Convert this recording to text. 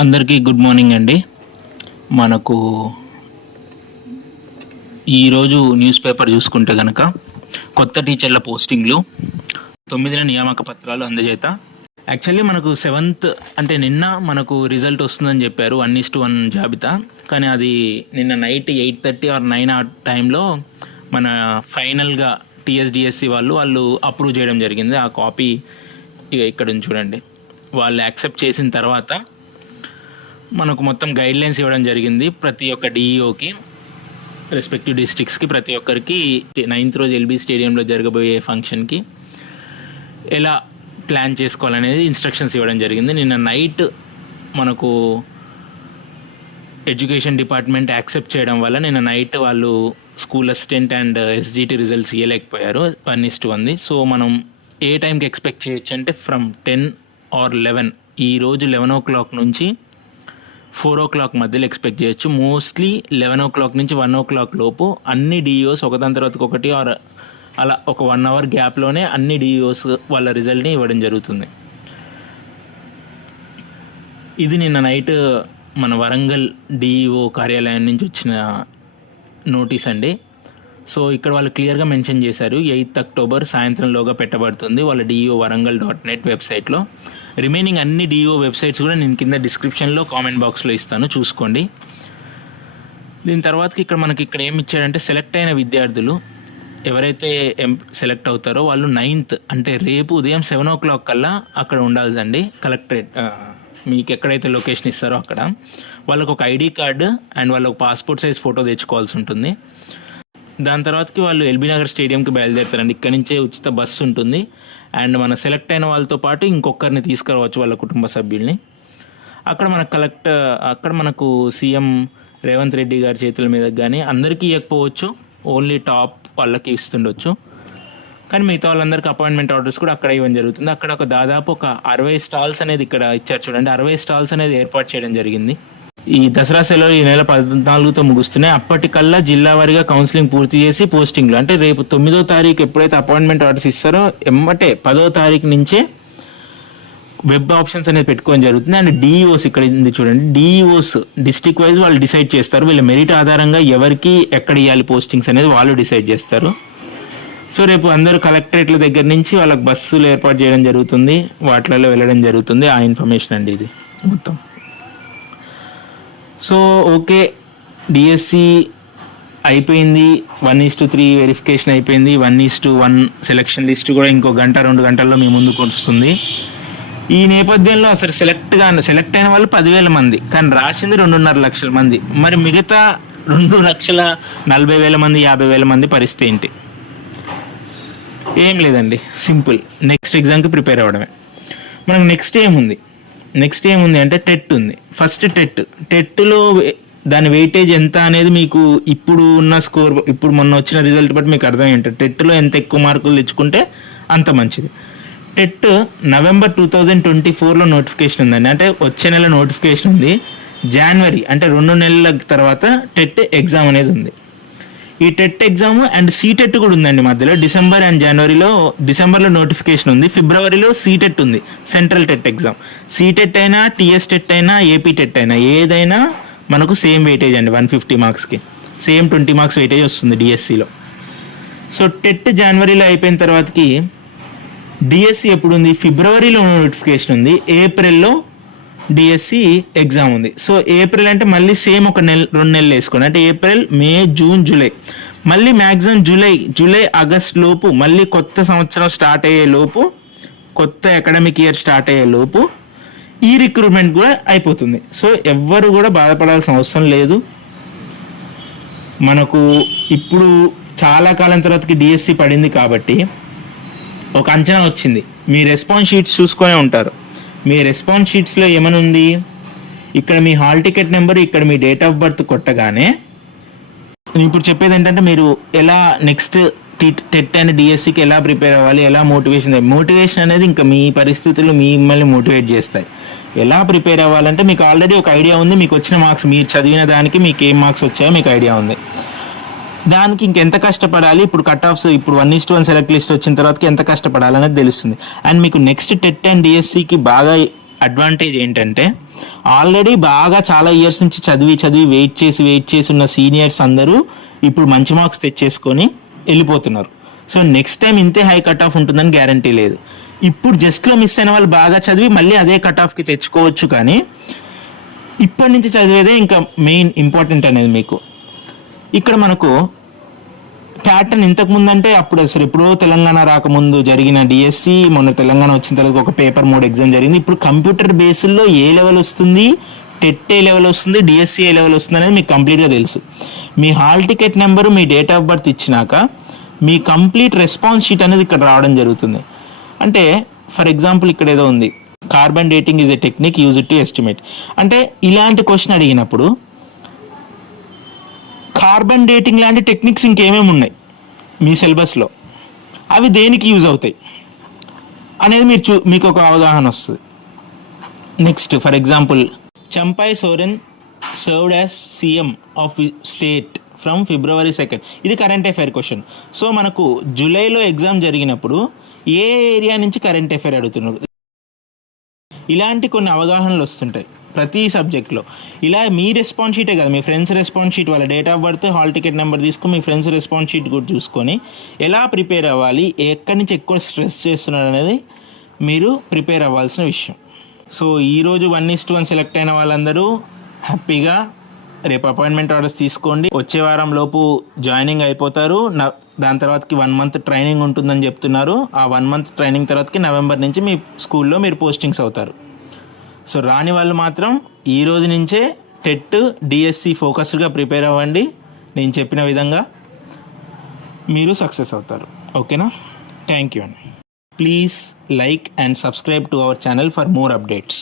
అందరికీ good morning అండి. మనకు ఈరోజు న్యూస్ పేపర్ చూసుకుంటే కనుక కొత్త టీచర్ల పోస్టింగ్లు 9న నియామక పత్రాలు అందజేత. యాక్చువల్లీ మనకు 7th అంటే నిన్న మనకు రిజల్ట్ వస్తుందని చెప్పారు 1:1 జాబితా. కానీ అది నిన్న నైట్ 8:30 ఆర్ 9 ఆ టైంలో మన ఫైనల్గా టీఎస్డిఎస్సి వాళ్ళు అప్రూవ్ చేయడం జరిగింది. ఆ కాపీ ఇక్కడ చూడండి. వాళ్ళు యాక్సెప్ట్ చేసిన తర్వాత మనకు మొత్తం గైడ్లైన్స్ ఇవ్వడం జరిగింది. ప్రతి ఒక్క డిఈఓకి, రెస్పెక్టివ్ డిస్ట్రిక్ట్స్కి, ప్రతి ఒక్కరికి 9th రోజు ఎల్బీ స్టేడియంలో జరగబోయే ఫంక్షన్కి ఎలా ప్లాన్ చేసుకోవాలనేది ఇన్స్ట్రక్షన్స్ ఇవ్వడం జరిగింది. నిన్న నైట్ మనకు ఎడ్యుకేషన్ డిపార్ట్మెంట్ యాక్సెప్ట్ చేయడం వల్ల నిన్న నైట్ వాళ్ళు school assistant and SGT results ఇవ్వలేకపోయారు. 1:1. సో మనం ఏ టైంకి ఎక్స్పెక్ట్ చేయొచ్చు అంటే ఫ్రమ్ 10 ఆర్ 11, ఈరోజు 11 o'clock నుంచి 4 o'clock మధ్యలో ఎక్స్పెక్ట్ చేయొచ్చు. మోస్ట్లీ 11 o'clock నుంచి 1 o'clock లోపు అన్ని డిఈఓస్ ఒకదాని తర్వాత ఒకటి ఆర్ అలా ఒక 1 hour గ్యాప్లోనే అన్ని డిఈఓస్ వాళ్ళ రిజల్ట్ని ఇవ్వడం జరుగుతుంది. ఇది నిన్న నైట్ మన వరంగల్ డిఈఓ కార్యాలయం నుంచి వచ్చిన నోటీస్ అండి. సో ఇక్కడ వాళ్ళు క్లియర్గా మెన్షన్ చేశారు 8th October సాయంత్రంలోగా పెట్టబడుతుంది వాళ్ళ DEOvarangal.net వెబ్సైట్లో. రిమైనింగ్ అన్ని డిఓ వెబ్సైట్స్ కూడా నేను కింద డిస్క్రిప్షన్లో కామెంట్ బాక్స్లో ఇస్తాను, చూసుకోండి. దీని తర్వాతకి ఇక్కడ ఏమి ఇచ్చాడంటే సెలెక్ట్ అయిన విద్యార్థులు ఎవరైతే సెలెక్ట్ అవుతారో వాళ్ళు 9th అంటే రేపు ఉదయం 7 o'clock కల్లా అక్కడ ఉండాల్సిండి. కలెక్టరేట్ మీకు ఎక్కడైతే లొకేషన్ ఇస్తారో అక్కడ వాళ్ళకు ఒక ఐడి కార్డు అండ్ వాళ్ళకు పాస్పోర్ట్ సైజ్ ఫోటో తెచ్చుకోవాల్సి ఉంటుంది. దాని తర్వాతకి వాళ్ళు ఎల్బీ నగర్ స్టేడియంకి బయలుదేరుతారండి. ఇక్కడ నుంచే ఉచిత బస్సు ఉంటుంది అండ్ మన సెలెక్ట్ అయిన వాళ్ళతో పాటు ఇంకొకరిని తీసుకురావచ్చు వాళ్ళ కుటుంబ సభ్యుల్ని. అక్కడ మనకు సీఎం రేవంత్ రెడ్డి గారి చేతుల మీద కానీ అందరికీ ఇవ్వకపోవచ్చు, ఓన్లీ టాప్ వాళ్ళకి ఇస్తుండొచ్చు. కానీ మిగతా వాళ్ళందరికీ అపాయింట్మెంట్ ఆర్డర్స్ కూడా అక్కడ ఇవ్వడం జరుగుతుంది. అక్కడ దాదాపు ఒక 60 స్టాల్స్ అనేది ఇక్కడ ఇచ్చారు చూడండి. 60 స్టాల్స్ అనేది ఏర్పాటు చేయడం జరిగింది. ఈ దసరా సెలవులు ఈ నెల 14తో ముగుస్తున్నాయి. అప్పటికల్లా జిల్లా వారీగా కౌన్సిలింగ్ పూర్తి చేసి పోస్టింగ్లు అంటే రేపు 9వ తారీఖు ఎప్పుడైతే అపాయింట్మెంట్ ఆర్డర్స్ ఇస్తారో ఎమ్మటే 10వ తారీఖు నుంచే వెబ్ ఆప్షన్స్ అనేది పెట్టుకోవడం జరుగుతుంది. అండ్ డిఈఓస్ ఇక్కడ ఉంది చూడండి. డిఈఓస్ డిస్ట్రిక్ట్ వైజ్ వాళ్ళు డిసైడ్ చేస్తారు. వీళ్ళ మెరిట్ ఆధారంగా ఎవరికి ఎక్కడ ఇవ్వాలి పోస్టింగ్స్ అనేది వాళ్ళు డిసైడ్ చేస్తారు. సో రేపు అందరూ కలెక్టరేట్ల దగ్గర నుంచి వాళ్ళకి బస్సులు ఏర్పాటు చేయడం జరుగుతుంది, వాటిలలో వెళ్ళడం జరుగుతుంది. ఆ ఇన్ఫర్మేషన్ అండి ఇది మొత్తం. సో ఓకే, డిఎస్సి అయిపోయింది. 1:3 వెరిఫికేషన్ అయిపోయింది. 1:1 సెలక్షన్ లిస్ట్ కూడా ఇంకో 1-2 గంటల్లో మీ ముందుకు వస్తుంది. ఈ నేపథ్యంలో అసలు సెలెక్ట్ అయిన వాళ్ళు 10,000 మంది, కానీ రాసింది 2.5 లక్షల మంది. మరి మిగతా 2,40,000 మంది 50,000 మంది పరిస్థితి ఏంటి? ఏం లేదండి, సింపుల్. నెక్స్ట్ ఎగ్జామ్కి ప్రిపేర్ అవ్వడమే. మనకు నెక్స్ట్ ఏముంది అంటే టెట్ ఉంది. ఫస్ట్ టెట్లో దాని వెయిటేజ్ ఎంత అనేది మీకు ఇప్పుడు ఉన్న స్కోర్, ఇప్పుడు మొన్న వచ్చిన రిజల్ట్ బట్టి మీకు అర్థమైంటుంది. టెట్లో ఎంత ఎక్కువ మార్కులు తెచ్చుకుంటే అంత మంచిది. టెట్ November 2024లో నోటిఫికేషన్ ఉందండి. అంటే వచ్చే నెల నోటిఫికేషన్ ఉంది. జనవరి అంటే 2 నెలల తర్వాత టెట్ ఎగ్జామ్ అనేది ఉంది. ఈ టెట్ ఎగ్జామ్ అండ్ సీటెట్ కూడా ఉందండి మధ్యలో. డిసెంబర్ అండ్ జనవరిలో, డిసెంబర్లో నోటిఫికేషన్ ఉంది, ఫిబ్రవరిలో సీటెట్ ఉంది, సెంట్రల్ టెట్ ఎగ్జామ్. సీటెట్ అయినా, టీఎస్ టెట్ అయినా, ఏపీ టెట్ అయినా ఏదైనా మనకు సేమ్ వెయిటేజ్ అండి. 150 మార్క్స్కి సేమ్ 20 మార్క్స్ వెయిటేజ్ వస్తుంది డిఎస్సిలో. సో టెట్ జనవరిలో అయిపోయిన తర్వాతకి డిఎస్సి ఎప్పుడు ఉంది? ఫిబ్రవరిలో నోటిఫికేషన్ ఉంది, ఏప్రిల్లో డిఎస్సి ఎగ్జామ్ ఉంది. సో ఏప్రిల్ అంటే మళ్ళీ సేమ్ ఒక 2 నెలలు వేసుకోండి. అంటే ఏప్రిల్, మే, జూన్, జూలై, మళ్ళీ మ్యాక్సిమం జూలై ఆగస్ట్ లోపు, మళ్ళీ కొత్త సంవత్సరం స్టార్ట్ అయ్యే లోపు, కొత్త అకాడమిక్ ఇయర్ స్టార్ట్ అయ్యే లోపు ఈ రిక్రూట్మెంట్ కూడా అయిపోతుంది. సో ఎవ్వరు కూడా బాధపడాల్సిన అవసరం లేదు. మనకు ఇప్పుడు చాలా కాలం తర్వాతకి డిఎస్సి పడింది కాబట్టి ఒక అంచనా వచ్చింది. మీ రెస్పాన్స్ షీట్స్ చూసుకొనే ఉంటారు. మీ రెస్పాన్స్ షీట్స్లో ఏమనుంది? ఇక్కడ మీ హాల్ టికెట్ నెంబర్, ఇక్కడ మీ డేట్ ఆఫ్ బర్త్ కొట్టగానే ఇప్పుడు చెప్పేది ఏంటంటే మీరు ఎలా నెక్స్ట్ టెట్ అండ్ డిఎస్సికి ఎలా ప్రిపేర్ అవ్వాలి, ఎలా మోటివేషన్ అనేది ఇంకా మీ పరిస్థితులు మిమ్మల్ని మోటివేట్ చేస్తాయి. ఎలా ప్రిపేర్ అవ్వాలంటే మీకు ఆల్రెడీ ఒక ఐడియా ఉంది. మీకు వచ్చిన మార్క్స్, మీరు చదివిన దానికి మీకు ఏం మార్క్స్ వచ్చాయో మీకు ఐడియా ఉంది. దానికి ఇంకెంత కష్టపడాలి, ఇప్పుడు కట్ ఆఫ్స్, ఇప్పుడు 1:1 సెలెక్ట్ లిస్ట్ వచ్చిన తర్వాత ఎంత కష్టపడాలనేది తెలుస్తుంది. అండ్ మీకు నెక్స్ట్ టెట్ అండ్ డిఎస్సికి బాగా అడ్వాంటేజ్ ఏంటంటే ఆల్రెడీ బాగా చాలా ఇయర్స్ నుంచి చదివి వెయిట్ చేసి ఉన్న సీనియర్స్ అందరూ ఇప్పుడు మంచి మార్క్స్ తెచ్చేసుకొని వెళ్ళిపోతున్నారు. సో నెక్స్ట్ టైం ఇంతే హై కట్ ఆఫ్ ఉంటుందని గ్యారంటీ లేదు. ఇప్పుడు జస్ట్లో మిస్ అయిన వాళ్ళు బాగా చదివి మళ్ళీ అదే కట్ ఆఫ్కి తెచ్చుకోవచ్చు, కానీ ఇప్పటి నుంచి చదివేదే ఇంకా మెయిన్ ఇంపార్టెంట్ అనేది మీకు. ఇక్కడ మనకు ప్యాటర్న్ ఇంతకుముందు అంటే అప్పుడు అసలు ఎప్పుడో తెలంగాణ రాకముందు జరిగిన డిఎస్సి, మొన్న తెలంగాణ వచ్చిన తర్వాత ఒక పేపర్ మోడ్ ఎగ్జామ్ జరిగింది. ఇప్పుడు కంప్యూటర్ బేస్లో ఏ లెవెల్ వస్తుంది, టెట్ ఏ లెవెల్ వస్తుంది, డిఎస్సి ఏ లెవెల్ వస్తుంది అనేది మీకు కంప్లీట్గా తెలుసు. మీ హాల్ టికెట్ నెంబరు, మీ డేట్ ఆఫ్ బర్త్ ఇచ్చినాక మీ కంప్లీట్ రెస్పాన్స్ షీట్ అనేది ఇక్కడ రావడం జరుగుతుంది. అంటే ఫర్ ఎగ్జాంపుల్ ఇక్కడ ఏదో ఉంది, carbon dating is a technique use to estimate. అంటే ఇలాంటి క్వశ్చన్ అడిగినప్పుడు కార్బన్ డేటింగ్ లాంటి టెక్నిక్స్ ఇంకేమేమి ఉన్నాయి మీ సిలబస్లో, అవి దేనికి యూజ్ అవుతాయి అనేది మీకు ఒక అవగాహన వస్తుంది. Next for example, Champai Soren served as CM of state from February 2. ఇది కరెంట్ అఫైర్ క్వశ్చన్. సో మనకు జూలైలో ఎగ్జామ్ జరిగినప్పుడు ఏ ఏరియా నుంచి కరెంట్ అఫైర్ అడుగుతున్నారు, ఇలాంటి కొన్ని అవగాహనలు వస్తుంటాయి ప్రతి సబ్జెక్ట్లో. ఇలా మీ రెస్పాన్స్ షీటే కదా, మీ ఫ్రెండ్స్ రెస్పాన్స్ షీట్, వాళ్ళ date of birth, hall ticket number తీసుకొని మీ ఫ్రెండ్స్ రెస్పాన్స్ షీట్ కూడా చూసుకొని ఎలా ప్రిపేర్ అవ్వాలి, ఎక్కడి నుంచి ఎక్కువ స్ట్రెస్ చేస్తున్నారు అనేది మీరు ప్రిపేర్ అవ్వాల్సిన విషయం. సో ఈరోజు 1:1 సెలెక్ట్ అయిన వాళ్ళందరూ హ్యాపీగా రేపు అపాయింట్మెంట్ ఆర్డర్స్ తీసుకోండి. వచ్చే వారం లోపు జాయినింగ్ అయిపోతారు. దాని తర్వాతకి 1 మంత్ ట్రైనింగ్ ఉంటుందని చెప్తున్నారు. ఆ 1 మంత్ ట్రైనింగ్ తర్వాతకి నవంబర్ నుంచి మీ స్కూల్లో మీరు పోస్టింగ్స్ అవుతారు. సో రాని వాళ్ళు మాత్రం ఈ రోజు నుంచే టెట్, డిఎస్సి ఫోకస్డ్గా ప్రిపేర్ అవ్వండి. నేను చెప్పిన విధంగా మీరు సక్సెస్ అవుతారు. ఓకేనా? థ్యాంక్ యూ అండి. Please like and subscribe to our channel for more updates.